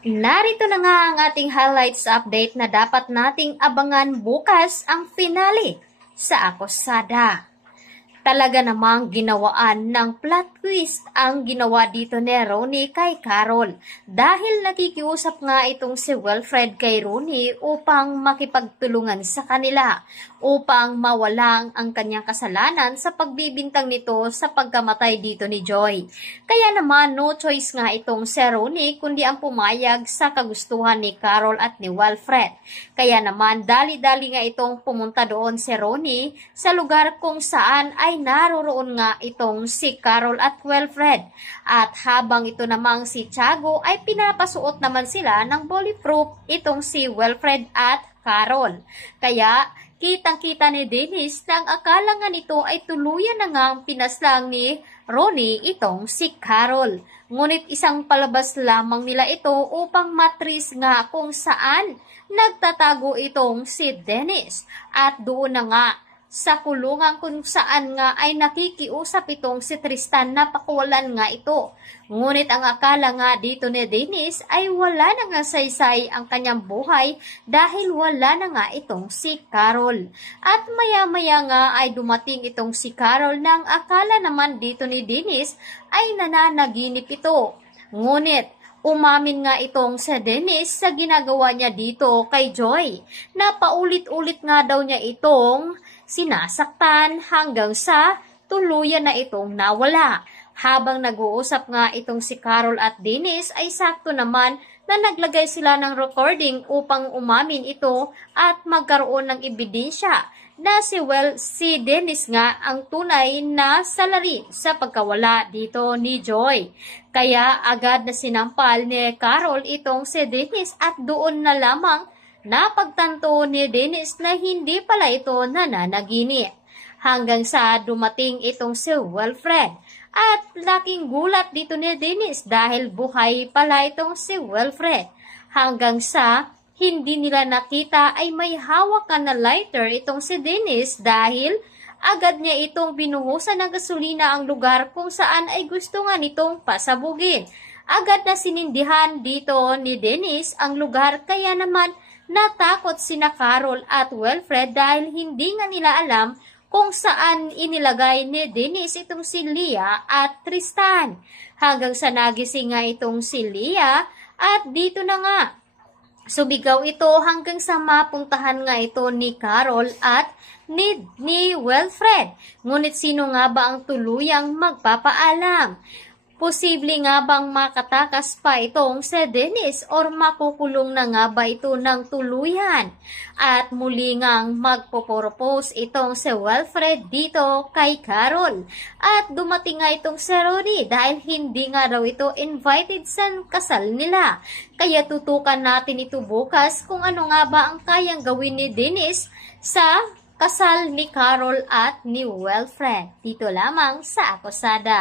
Narito na nga ang ating highlights update na dapat nating abangan bukas ang finale sa Akosada. Talaga namang ginawaan ng plot twist ang ginawa dito ni Ronnie kay Carol dahil nakikiusap nga itong si Wilfred kay Ronnie upang makipagtulungan sa kanila upang mawalang ang kanyang kasalanan sa pagbibintang nito sa pagkamatay dito ni Joy. Kaya naman no choice nga itong si Ronnie kundi ang pumayag sa kagustuhan ni Carol at ni Wilfred. Kaya naman dali-dali nga itong pumunta doon si Ronnie sa lugar kung saan ay naroroon nga itong si Carol at Wilfred. At habang ito namang si Tiago ay pinapasuot naman sila ng bulletproof itong si Wilfred at Carol. Kaya kitang-kita ni Dennis na ang akala nga nito ay tuluyan na nga ang pinaslang ni Ronnie itong si Carol. Ngunit isang palabas lamang nila ito upang matris nga kung saan nagtatago itong si Dennis. At doon na nga sa kulungan kung saan nga ay nakikiusap itong si Tristan na pakawalan nga ito. Ngunit ang akala nga dito ni Dennis ay wala na nga saysay ang kanyang buhay dahil wala na nga itong si Carol. At maya-maya nga ay dumating itong si Carol na ang akala naman dito ni Dennis ay nananaginip ito. Ngunit umamin nga itong si Dennis sa ginagawa niya dito kay Joy na paulit-ulit nga daw niya itong sinasaktan hanggang sa tuluyan na itong nawala. Habang nag-uusap nga itong si Carol at Dennis ay sakto naman na naglagay sila ng recording upang umamin ito at magkaroon ng ebidensya na si Dennis nga ang tunay na salari sa pagkawala dito ni Joy. Kaya agad na sinampal ni Carol itong si Dennis at doon na lamang napagtanto ni Dennis na hindi pala ito nananaginip. Hanggang sa dumating itong si Wilfred. At laking gulat dito ni Dennis dahil buhay pala itong si Wilfred. Hanggang sa hindi nila nakita ay may hawak ka na lighter itong si Dennis dahil agad niya itong binuhusan ng gasolina ang lugar kung saan ay gusto nga nitong pasabugin. Agad na sinindihan dito ni Dennis ang lugar kaya naman natakot sina Carol at Wilfred dahil hindi nga nila alam kung saan inilagay ni Dennis itong si Leah at Tristan. Hanggang sa nagising nga itong si Leah at dito na nga sumigaw ito hanggang sa mapuntahan nga ito ni Carol at ni Wilfred. Ngunit sino nga ba ang tuluyang magpapaalam? Posible nga bang makatakas pa itong si Dennis or makukulong na nga ba ito ng tuluyan? At muli ngang magpo-propose itong si Wilfred dito kay Carol. At dumating nga itong si Ronnie dahil hindi nga raw ito invited sa kasal nila. Kaya tutukan natin ito bukas kung ano nga ba ang kayang gawin ni Dennis sa kasal ni Carol at ni Wilfred. Dito lamang sa Akosada.